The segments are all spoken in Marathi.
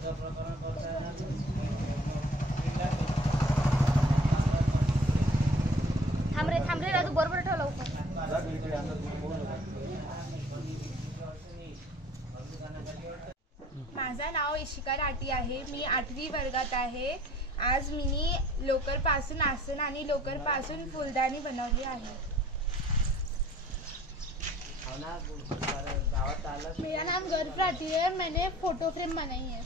थांब रे राजू, बरोबर ठेव लवकर. माझं नाव इशिका राठी आहे. मी 8वी वर्गात आहे. आज मी लोकरपासून आसन आणि लोकरपासून फुलदाणी बनवली आहे. मेरा नाम गर्व राठी है. मैंने फोटो फ्रेम बनाई है.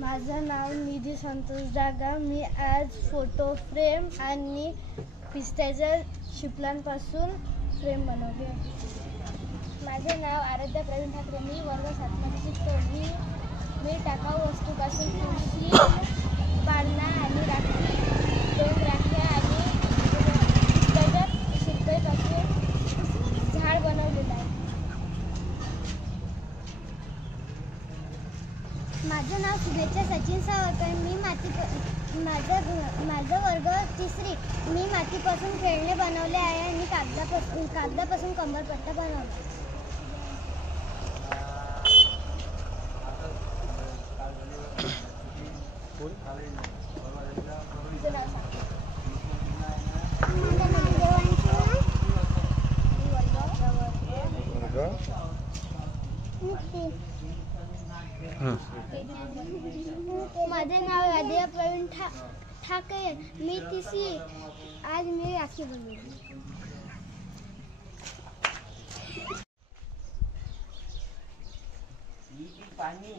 माझं नाव निधी संतोष डागा. मी आज फोटो फ्रेम आणि पिस्त्याच्या शिपलांपासून फ्रेम बनवली आहे. माझे नाव आराध्या प्रवीण ठाकरे. मी वर्ग 7मध्ये शिकतो. मी टाकाऊ वस्तूपासून तुळशी, पाळणा आणि राखी, 2 राख्या आणि पिस्त्याच्या शिरपईपासून झाड बनवलेलं आहे. माझं नाव शुभेच्छा सचिन सावरकर. माझं वर्ग 3री. मी मातीपासून खेळणे बनवले आहे आणि कागदापासून कंबरपट्टा बनवला. माझे नाव आराध्या प्रवीण ठाकरे. मी 3री. आज मी राखी बनवली. पाणी